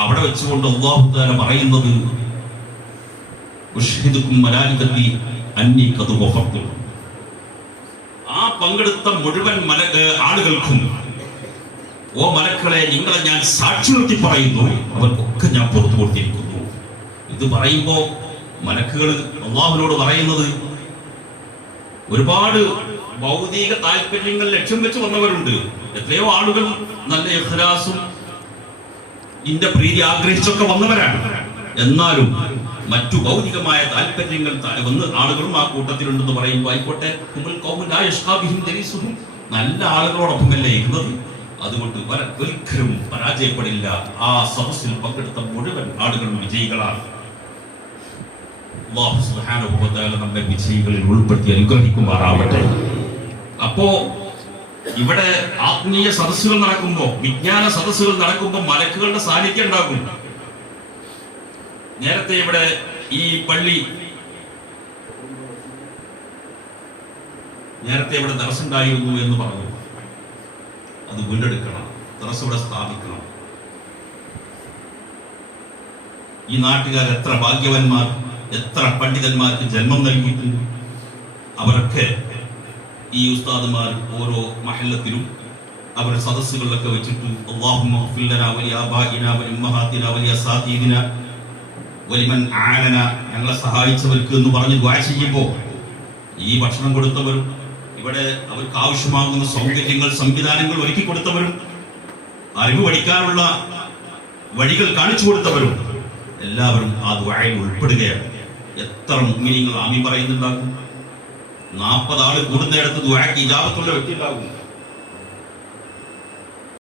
അവിടെ വെച്ചുകൊണ്ട് അല്ലാഹു തആല പറയുന്നത് ഉഷ്ഹിദുക്കും മലായികത്തി അന്നി ഖദ് ഗഫർതു. ആ പങ്കെടുത്ത മുഴുവൻ ആളുകൾക്കും, ഓ മലക്കളെ, നിങ്ങളെ ഞാൻ സാക്ഷി നിർത്തി പറയുന്നു, അവർക്കൊക്കെ ഞാൻ പുറത്തു കൊടുത്തിരിക്കുന്നു. ഇത് പറയുമ്പോ മലക്കുകൾ അല്ലാഹുവിനോട് പറയുന്നത്, ഒരുപാട് ഭൗതിക താല്പര്യങ്ങൾ ലക്ഷ്യം വെച്ച് വന്നവരുണ്ട്. എത്രയോ ആളുകൾ നല്ല ഇഖ്ലാസും ഇന്റെ പ്രീതി ആഗ്രഹിച്ചൊക്കെ വന്നവരാണ്. എന്നാലും മറ്റു ഭൗതികമായ താല്പര്യങ്ങൾ വന്ന് ആളുകളും ആ കൂട്ടത്തിലുണ്ടെന്ന് പറയുമ്പോൾ, ആയിക്കോട്ടെ, നല്ല ആളുകളോടൊപ്പമല്ലേ ഇരുന്നത്, അതുകൊണ്ട് ഒരിക്കലും പരാജയപ്പെടില്ല. ആ സദസ്സിൽ പങ്കെടുത്ത മുഴുവൻ ആളുകളും വിജയികളാണ്. അല്ലാഹു സുബ്ഹാനഹു വ തആല നമ്മെ വിജയികളിൽ ഉൾപ്പെടുത്തി അനുഗ്രഹിക്കുമാറാവട്ടെ. അപ്പോ ഇവിടെ ആത്മീയ സദസ്സുകൾ നടക്കുമ്പോൾ, വിജ്ഞാന സദസ്സുകൾ നടക്കുമ്പോൾ മലക്കുകളുടെ സാന്നിധ്യം ഉണ്ടാകും. നേരത്തെ ഇവിടെ ഈ പള്ളി നേരത്തെ ഇവിടെ ദർസുണ്ടായിരുന്നു എന്ന് പറഞ്ഞു. അത് വീണ്ടെടുക്കണം, ദർസ് ഇവിടെ സ്ഥാപിക്കണം. ഈ നാട്ടുകാർ എത്ര ഭാഗ്യവാന്മാർ, എത്ര പണ്ഡിതന്മാർക്ക് ജന്മം നൽകിയിട്ടുണ്ട്. അവരൊക്കെ ഈ ഉസ്താദുമാർ ഓരോ മഹല്ലത്തിലും അവരുടെ സദസ്സുകളിലൊക്കെ വെച്ചിട്ട് അല്ലാഹുമ്മ ഗ്ഫിർ ലനാ വലിആബാഇനാ വലിഉമ്മഹാതിനാ വലിഅസാതീദിനാ വലിമൻ ആനന, ഞങ്ങളെ സഹായിച്ചവർക്ക് എന്ന് പറഞ്ഞ് ദുആ ചെയ്യുമ്പോൾ, ഈ ഭക്ഷണം കൊടുത്തവരും ഇവിടെ അവർക്ക് ആവശ്യമാകുന്ന സൗകര്യങ്ങൾ സംവിധാനങ്ങൾ ഒരുക്കി കൊടുത്തവരും അറിവ് പഠിക്കാനുള്ള വഴികൾ കാണിച്ചു കൊടുത്തവരും എല്ലാവരും ആ ദുആയിൽ ഉൾപ്പെടുകയാണ്. എത്ര മുഅ്മിനീങ്ങൾ ആമീൻ പറയുന്നുണ്ടാകും. 40 ആള് കൂടുന്നിടത്ത് ദുആക്ക് ഇജാബത്തുള്ള വ്യക്തി ഉണ്ടാകും.